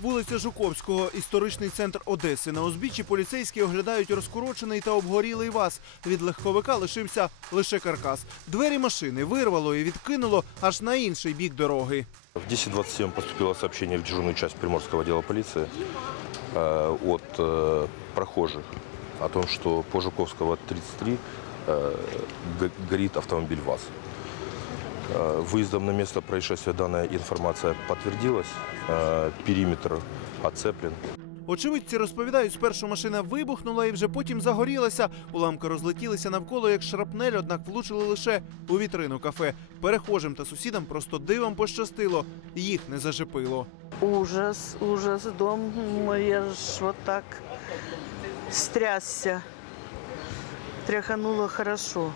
Вулиця Жуковського, історичний центр Одеси. На узбіччі поліцейські оглядають розкорочений та обгорілий ваз. Від легковика лишився лише каркас. Двері машини вирвало і відкинуло аж на інший бік дороги. В 10.27 поступило сообщение в дежурную часть Приморского отдела полиции э, от э, прохожих о том, что по Жуковского 33 э, г- горит автомобиль ВАЗ. Э, Выездом на место происшествия данная информация подтвердилась. Э, Периметр оцеплен. Очевидці розповідають, спершу машина вибухнула і вже потім загорілася. Уламки розлетілися навколо як шрапнель, однак влучили лише у вітрину кафе. Перехожим та сусідам просто дивом пощастило, їх не зажепило. Ужас, ужас, дом мой я ж вот так стрясся. Тряхануло хорошо.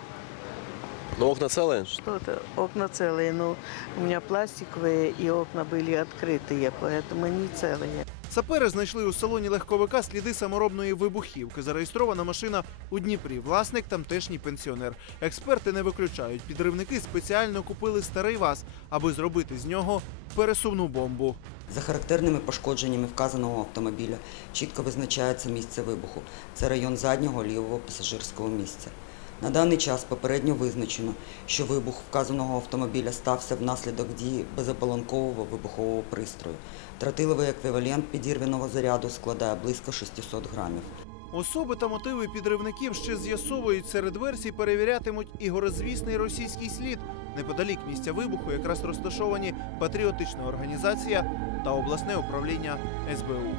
Но окна целые? Что-то, окна целые, но у меня пластиковые, и окна были открытые, поэтому не целые. Сапери знайшли у салоні легковика сліди саморобної вибухівки. Зареєстрована машина у Дніпрі. Власник тамтешній пенсіонер. Експерти не виключають. Підривники спеціально купили старий ВАЗ, аби зробити з нього пересувну бомбу. За характерними пошкодженнями вказаного автомобіля чітко визначається місце вибуху. Це район заднього лівого пасажирського місця. На даний час попередньо визначено, що вибух вказаного автомобіля стався внаслідок дії безобалонкового вибухового пристрою. Тротиловий еквівалент підірваного заряду складає близько 600 грамів. Особи та мотиви підривників ще з'ясовують серед версій, перевірятимуть і горозвісний російський слід. Неподалік місця вибуху якраз розташовані патріотична організація та обласне управління СБУ.